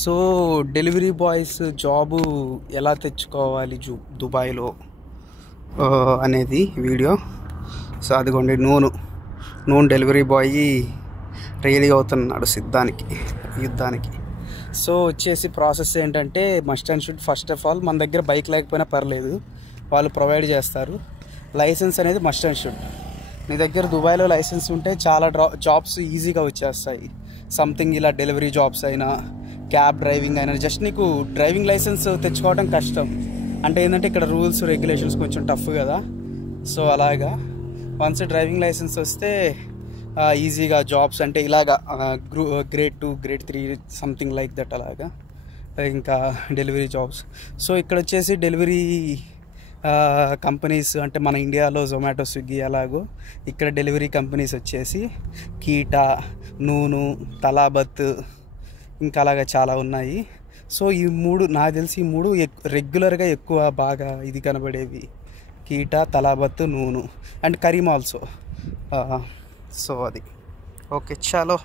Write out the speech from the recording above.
So delivery boys job ఎలా తెచ్చుకోవాలి దుబాయ్లో అనేది వీడియో. సో అదిగోండి నూనె డెలివరీ బాయ్ రెడీ అవుతున్నాడు యుద్ధానికి. సో వచ్చేసి ప్రాసెస్ ఏంటంటే must and should first of all మన దగ్గర బైక్ లేకపోయినా పర్లేదు, వాళ్ళు ప్రొవైడ్ చేస్తారు. లైసెన్స్ అనేది మస్ట్ అండ్ షుడ్. నీ దగ్గర దుబాయ్లో లైసెన్స్ ఉంటే చాలా జాబ్స్ ఈజీగా వచ్చేస్తాయి. సంథింగ్ ఇలా డెలివరీ జాబ్స్ అయినా, క్యాబ్ డ్రైవింగ్ అయినా. జస్ట్ నీకు డ్రైవింగ్ లైసెన్స్ తెచ్చుకోవడం కష్టం. అంటే ఏంటంటే ఇక్కడ రూల్స్ రెగ్యులేషన్స్ కొంచెం టఫ్ కదా. సో అలాగా వన్స్ డ్రైవింగ్ లైసెన్స్ వస్తే ఈజీగా జాబ్స్ అంటే ఇలాగా grade 2 grade 3 something like that అలాగా ఇంకా డెలివరీ జాబ్స్. సో ఇక్కడ వచ్చేసి డెలివరీ కంపెనీస్ అంటే మన ఇండియాలో జొమాటో, స్విగ్గీ అలాగో ఇక్కడ డెలివరీ కంపెనీస్ వచ్చేసి కీటా, నూను, తలాబత్ ఇంకా అలాగా చాలా ఉన్నాయి. సో ఈ మూడు నాకు తెలిసి రెగ్యులర్గా ఎక్కువ బాగా ఇది కనబడేవి కీటా, తలాబత్, నూను అండ్ కరీం ఆల్సో. సో అది ఓకే, చలో.